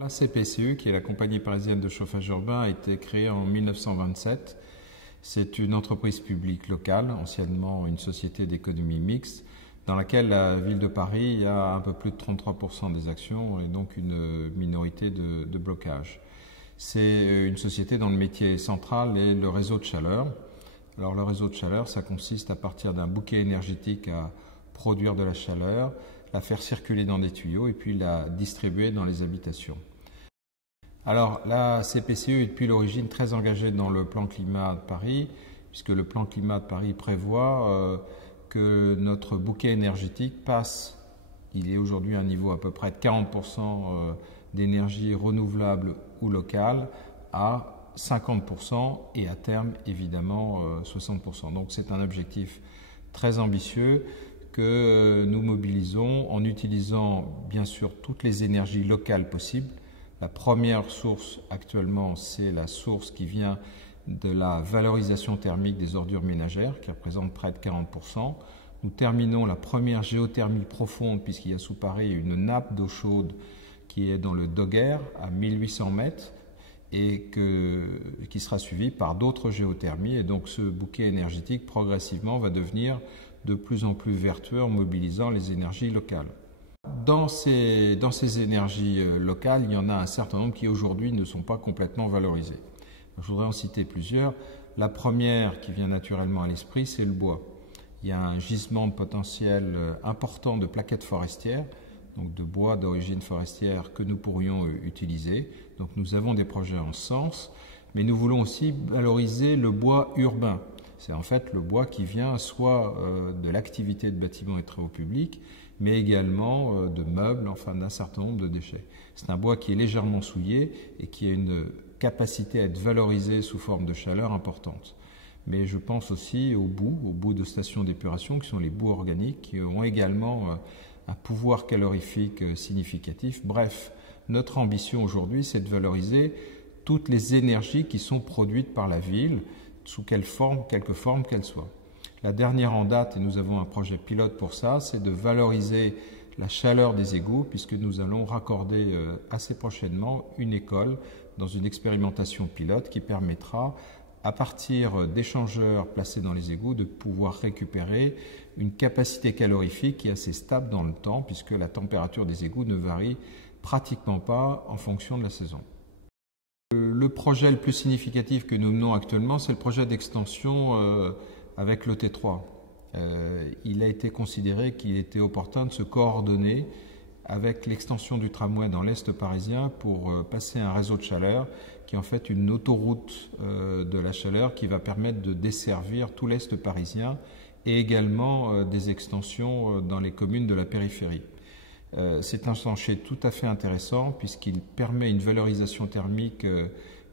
La CPCU, qui est la compagnie parisienne de chauffage urbain, a été créée en 1927. C'est une entreprise publique locale, anciennement une société d'économie mixte, dans laquelle la ville de Paris a un peu plus de 33% des actions et donc une minorité de blocage. C'est une société dont le métier central est le réseau de chaleur. Alors le réseau de chaleur, ça consiste à partir d'un bouquet énergétique à produire de la chaleur, la faire circuler dans des tuyaux et puis la distribuer dans les habitations. Alors la CPCU est depuis l'origine très engagée dans le plan climat de Paris, puisque le plan climat de Paris prévoit que notre bouquet énergétique passe, il est aujourd'hui à un niveau à peu près de 40% d'énergie renouvelable ou locale à 50% et à terme évidemment 60%. Donc c'est un objectif très ambitieux que nous mobilisons en utilisant bien sûr toutes les énergies locales possibles. La première source actuellement, c'est la source qui vient de la valorisation thermique des ordures ménagères, qui représente près de 40%. Nous terminons la première géothermie profonde, puisqu'il y a sous Paris une nappe d'eau chaude qui est dans le Doguerre, à 1800 mètres, et qui sera suivie par d'autres géothermies. Et donc ce bouquet énergétique, progressivement, va devenir de plus en plus vertueux en mobilisant les énergies locales. Dans ces énergies locales, il y en a un certain nombre qui aujourd'hui ne sont pas complètement valorisées. Je voudrais en citer plusieurs. La première qui vient naturellement à l'esprit, c'est le bois. Il y a un gisement de potentiel important de plaquettes forestières, donc de bois d'origine forestière que nous pourrions utiliser. Donc nous avons des projets en ce sens, mais nous voulons aussi valoriser le bois urbain. C'est en fait le bois qui vient soit de l'activité de bâtiments et travaux publics, mais également de meubles, enfin d'un certain nombre de déchets. C'est un bois qui est légèrement souillé et qui a une capacité à être valorisé sous forme de chaleur importante. Mais je pense aussi aux boues de stations d'épuration, qui sont les boues organiques, qui ont également un pouvoir calorifique significatif. Bref, notre ambition aujourd'hui, c'est de valoriser toutes les énergies qui sont produites par la ville, sous quelque forme qu'elle soit. La dernière en date, et nous avons un projet pilote pour ça, c'est de valoriser la chaleur des égouts, puisque nous allons raccorder assez prochainement une école dans une expérimentation pilote qui permettra, à partir d'échangeurs placés dans les égouts, de pouvoir récupérer une capacité calorifique qui est assez stable dans le temps, puisque la température des égouts ne varie pratiquement pas en fonction de la saison. Le projet le plus significatif que nous menons actuellement, c'est le projet d'extension avec le T3. Il a été considéré qu'il était opportun de se coordonner avec l'extension du tramway dans l'Est parisien pour passer un réseau de chaleur qui est en fait une autoroute de la chaleur qui va permettre de desservir tout l'Est parisien et également des extensions dans les communes de la périphérie. C'est un chantier tout à fait intéressant puisqu'il permet une valorisation thermique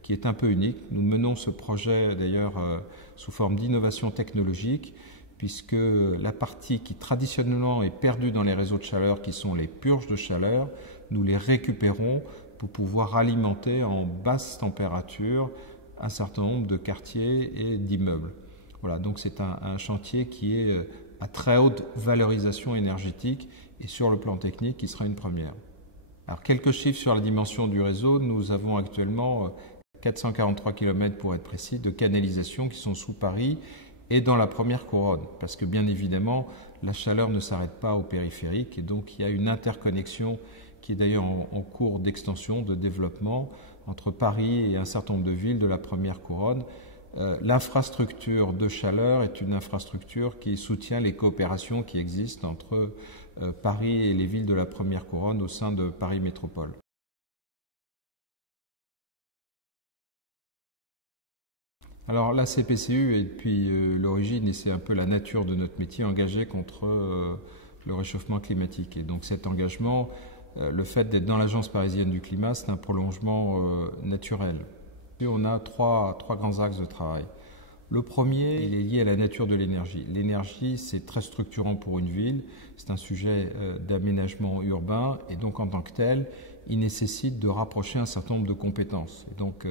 qui est un peu unique. Nous menons ce projet d'ailleurs sous forme d'innovation technologique puisque la partie qui traditionnellement est perdue dans les réseaux de chaleur, qui sont les purges de chaleur, nous les récupérons pour pouvoir alimenter en basse température un certain nombre de quartiers et d'immeubles. Voilà, donc c'est un chantier qui est à très haute valorisation énergétique et sur le plan technique qui sera une première. Alors quelques chiffres sur la dimension du réseau. Nous avons actuellement 443 km pour être précis de canalisations qui sont sous Paris et dans la première couronne, parce que bien évidemment la chaleur ne s'arrête pas au périphérique et donc il y a une interconnexion qui est d'ailleurs en cours d'extension, de développement entre Paris et un certain nombre de villes de la première couronne. L'infrastructure de chaleur est une infrastructure qui soutient les coopérations qui existent entre Paris et les villes de la première couronne au sein de Paris Métropole. Alors la CPCU est depuis l'origine, et c'est un peu la nature de notre métier, engagée contre le réchauffement climatique. Et donc cet engagement, le fait d'être dans l'Agence parisienne du climat, c'est un prolongement naturel. Et on a trois grands axes de travail. Le premier, il est lié à la nature de l'énergie. L'énergie, c'est très structurant pour une ville, c'est un sujet d'aménagement urbain et donc en tant que tel, il nécessite de rapprocher un certain nombre de compétences. Et donc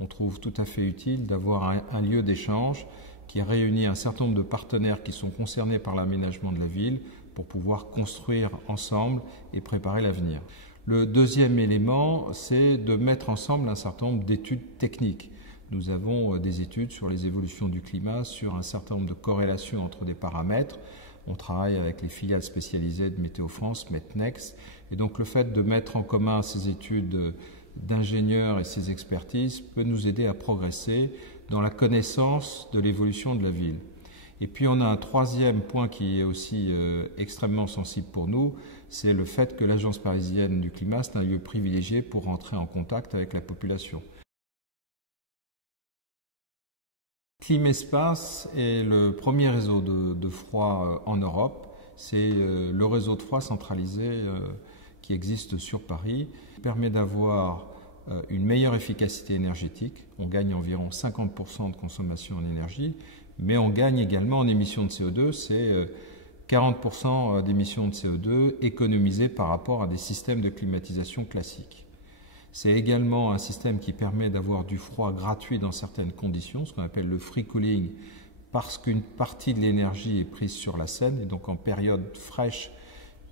on trouve tout à fait utile d'avoir un lieu d'échange qui réunit un certain nombre de partenaires qui sont concernés par l'aménagement de la ville pour pouvoir construire ensemble et préparer l'avenir. Le deuxième élément, c'est de mettre ensemble un certain nombre d'études techniques. Nous avons des études sur les évolutions du climat, sur un certain nombre de corrélations entre des paramètres. On travaille avec les filiales spécialisées de Météo France, Metnext. Et donc le fait de mettre en commun ces études d'ingénieurs et ces expertises peut nous aider à progresser dans la connaissance de l'évolution de la ville. Et puis on a un troisième point qui est aussi extrêmement sensible pour nous, c'est le fait que l'Agence parisienne du climat, c'est un lieu privilégié pour rentrer en contact avec la population. Climespace est le premier réseau de froid en Europe. C'est le réseau de froid centralisé qui existe sur Paris. Il permet d'avoir une meilleure efficacité énergétique. On gagne environ 50% de consommation en énergie, mais on gagne également en émissions de CO2. C'est 40% d'émissions de CO2 économisées par rapport à des systèmes de climatisation classiques. C'est également un système qui permet d'avoir du froid gratuit dans certaines conditions, ce qu'on appelle le free cooling, parce qu'une partie de l'énergie est prise sur la Seine, et donc en période fraîche,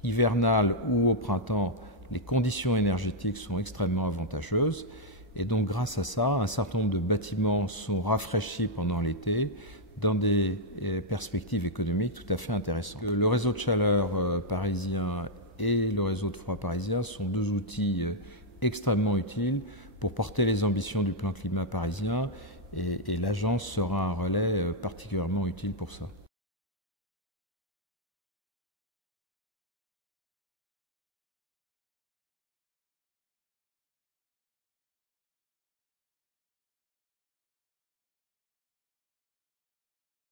hivernale ou au printemps, les conditions énergétiques sont extrêmement avantageuses. Et donc grâce à ça, un certain nombre de bâtiments sont rafraîchis pendant l'été dans des perspectives économiques tout à fait intéressantes. Le réseau de chaleur parisien et le réseau de froid parisien sont deux outils extrêmement utiles pour porter les ambitions du plan climat parisien et l'agence sera un relais particulièrement utile pour ça.